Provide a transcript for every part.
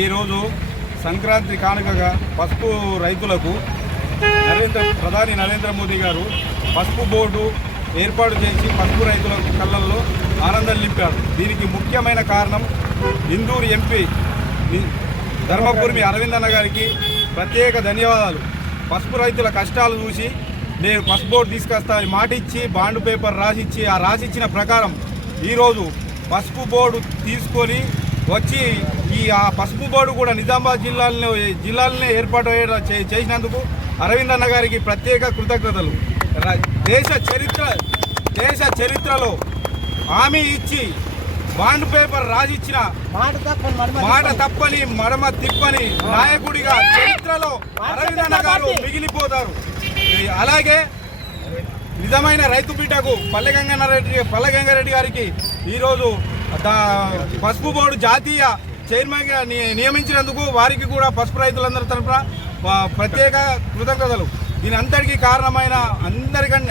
ఈరోజు సంక్రాంతి కానుకగా పసుపు రైతులకు ప్రధాని నరేంద్ర మోదీ గారు పసుపు బోర్డు ఏర్పాటు చేసి పసుపు రైతుల కళ్ళల్లో ఆనందం నింపారు. దీనికి ముఖ్యమైన కారణం ఇందూరు ఎంపీ ధర్మపురి అరవింద్ అన్న గారికి ప్రత్యేక ధన్యవాదాలు. పసుపు రైతుల కష్టాలు చూసి నేను పసుపు బోర్డు తీసుకొస్తా మాట ఇచ్చి బాండ్ పేపర్ రాసిచ్చి ఆ రాసిచ్చిన ప్రకారం ఈరోజు పసుపు బోర్డు తీసుకొని వచ్చి ఆ పసుపు బోర్డు కూడా నిజామాబాద్ జిల్లాలనే ఏర్పాటు చేసినందుకు అరవింద్ అన్న గారికి ప్రత్యేక కృతజ్ఞతలు. దేశ చరిత్రలో హామీ ఇచ్చి బాండ్ పేపర్ రాసిచ్చిన మాట తప్పని మడమ తిప్పని నాయకుడిగా చరిత్రలో అరవింద్ అన్న గారు మిగిలిపోతారు. అలాగే నిజమైన రైతు బిడ్డకు పల్లెగంగారెడ్డి గారికి ఈరోజు పసుపు బోర్డు జాతీయ చైర్మన్గా నియమించినందుకు వారికి కూడా పసుపు రైతులందరి తరఫున ప్రత్యేక కృతజ్ఞతలు. దీని అంతటికీ కారణమైన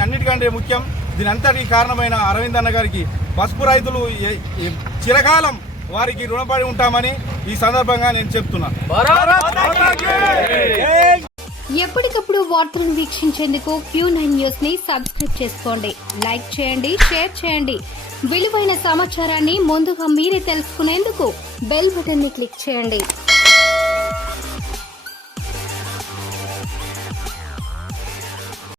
అన్నిటికంటే ముఖ్యం దీని అంతటికీ కారణమైన అరవింద్ అన్న గారికి పసుపు రైతులు చిరకాలం వారికి రుణపడి ఉంటామని ఈ సందర్భంగా నేను చెప్తున్నాను. ఎప్పటికప్పుడు వార్తలను వీక్షించేందుకు Q9 న్యూస్ ని సబ్స్క్రైబ్ చేసుకోండి, లైక్ చేయండి, షేర్ చేయండి. విలువైన సమాచారాన్ని ముందుగా మీరే తెలుసుకునేందుకు బెల్ బటన్ ని క్లిక్ చేయండి.